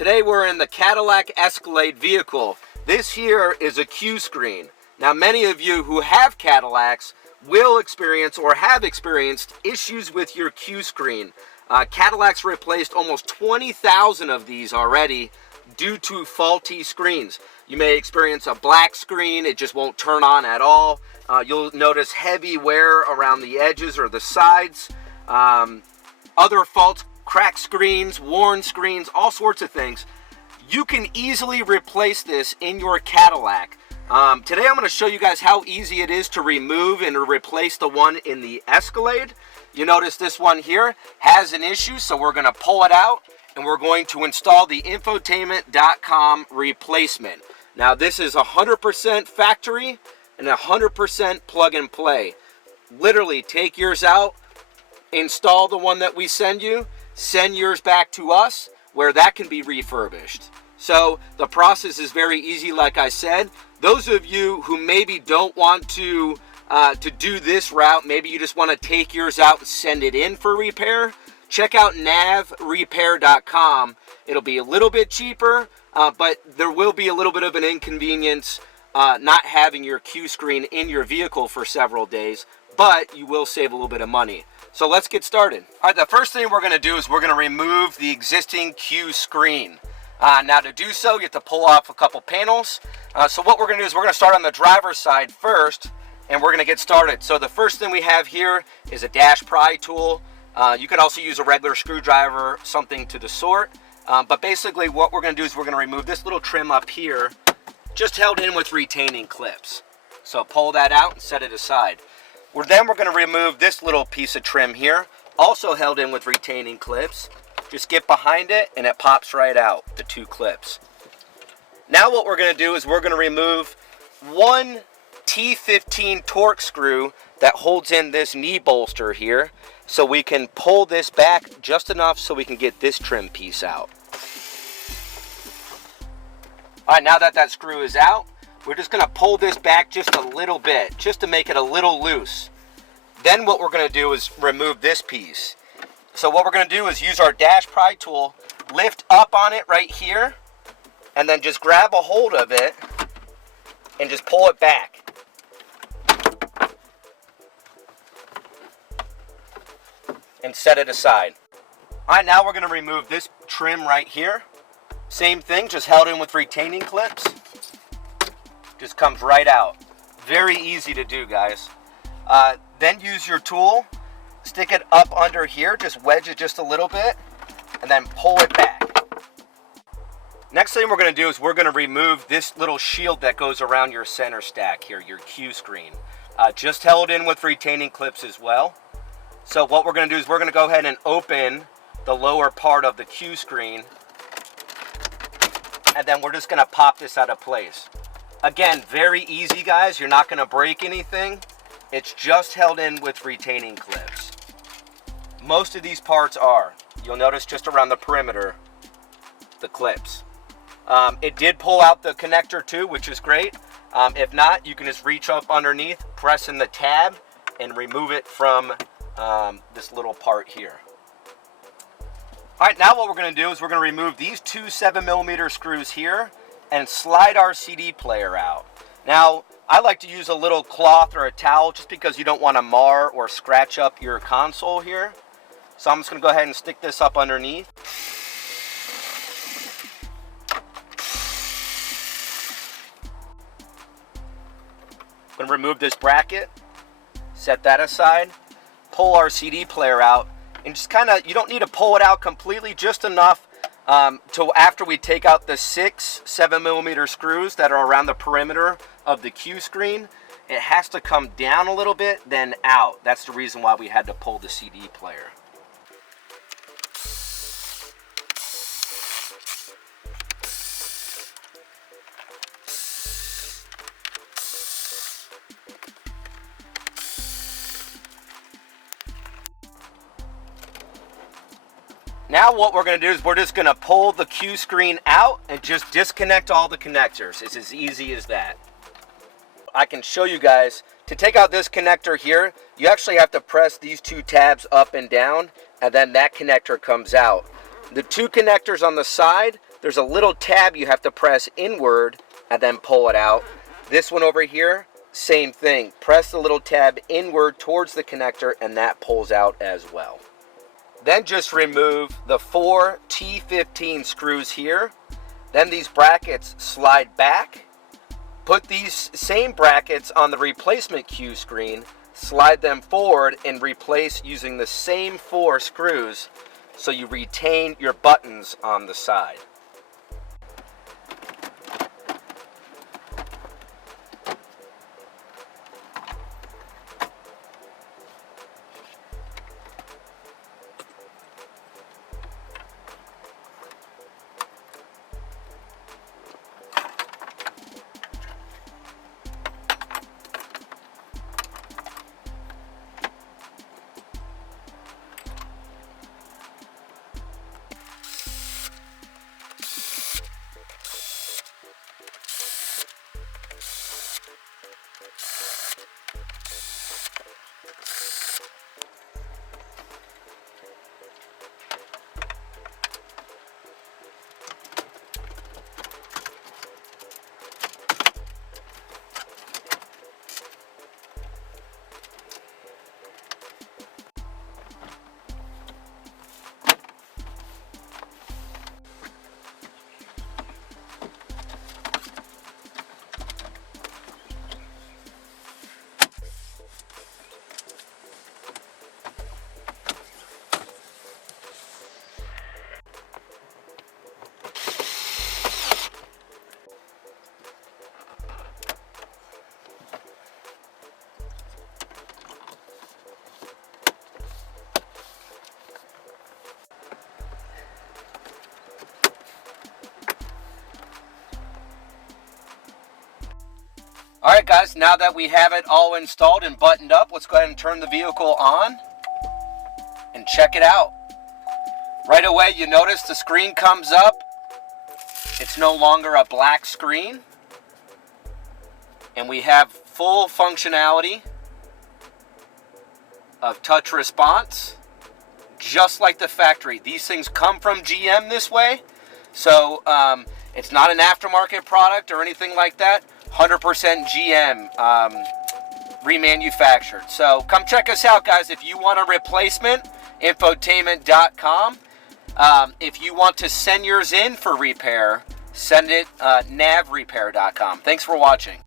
Today we're in the Cadillac Escalade vehicle. This here is a Q screen. Now many of you who have Cadillacs will experience or have experienced issues with your Q screen. Cadillac's replaced almost 20,000 of these already due to faulty screens. You may experience a black screen, it just won't turn on at all. You'll notice heavy wear around the edges or the sides. Other faults, cracked screens, worn screens, all sorts of things. You can easily replace this in your Cadillac. Today I'm going to show you guys how easy it is to remove and replace the one in the Escalade. You notice this one here has an issue, so we're going to pull it out and we're going to install the infotainment.com replacement. Now this is 100% factory and 100% plug and play. Literally take yours out, install the one that we send you, send yours back to us where that can be refurbished. So the process is very easy, like I said. Those of you who maybe don't want to do this route, maybe you just want to take yours out and send it in for repair, check out navrepair.com. It'll be a little bit cheaper, but there will be a little bit of an inconvenience not having your Q screen in your vehicle for several days, but you will save a little bit of money. So let's get started. All right, the first thing we're going to do is we're going to remove the existing Q screen. Now to do so, you have to pull off a couple panels. So what we're going to do is we're going to start on the driver's side first, and we're going to get started. So the first thing we have here is a dash pry tool. You could also use a regular screwdriver, something to the sort. But basically what we're going to do is we're going to remove this little trim up here, just held in with retaining clips. So pull that out and set it aside. Then we're going to remove this little piece of trim here, also held in with retaining clips. Just get behind it and it pops right out, the two clips. Now what we're going to do is we're going to remove one T15 torque screw that holds in this knee bolster here, so we can pull this back just enough so we can get this trim piece out. All right, now that that screw is out, we're just going to pull this back just a little bit, just to make it a little loose. Then what we're going to do is remove this piece. So what we're going to do is use our dash pry tool, lift up on it right here, and then just grab a hold of it and just pull it back. And set it aside. All right, now we're going to remove this trim right here. Same thing, just held in with retaining clips. Just comes right out. Very easy to do, guys. Then use your tool, stick it up under here, just wedge it just a little bit, and then pull it back. Next thing we're going to do is we're going to remove this little shield that goes around your center stack here, your Q screen. Just held in with retaining clips as well. So what we're going to do is we're going to go ahead and open the lower part of the Q screen, and then we're just going to pop this out of place. Again, very easy, guys. You're not going to break anything. It's just held in with retaining clips. Most of these parts are. You'll notice just around the perimeter, the clips. It did pull out the connector too, which is great. If not, you can just reach up underneath, press in the tab, and remove it from this little part here. All right, now what we're going to do is we're going to remove these two 7mm screws here and slide our CD player out. Now, I like to use a little cloth or a towel just because you don't want to mar or scratch up your console here. So I'm just going to go ahead and stick this up underneath. I'm going to remove this bracket, set that aside, pull our CD player out, and just kind of, you don't need to pull it out completely, just enough till after we take out the 6 7mm screws that are around the perimeter of the Q screen. It has to come down a little bit, then out. That's the reason why we had to pull the CD player. Now what we're going to do is we're just going to pull the Q screen out and just disconnect all the connectors. It's as easy as that. I can show you guys, to take out this connector here, you actually have to press these two tabs up and down, and then that connector comes out. The two connectors on the side, there's a little tab you have to press inward and then pull it out. This one over here, same thing. Press the little tab inward towards the connector and that pulls out as well. Then just remove the 4 T15 screws here. Then these brackets slide back. Put these same brackets on the replacement Q screen, slide them forward and replace using the same 4 screws so you retain your buttons on the side. Alright guys, now that we have it all installed and buttoned up, let's go ahead and turn the vehicle on and check it out. Right away you notice the screen comes up. It's no longer a black screen. And we have full functionality of touch response, just like the factory. These things come from GM this way, so it's not an aftermarket product or anything like that. 100% GM remanufactured. So come check us out, guys. If you want a replacement, infotainment.com. If you want to send yours in for repair, send it navrepair.com. Thanks for watching.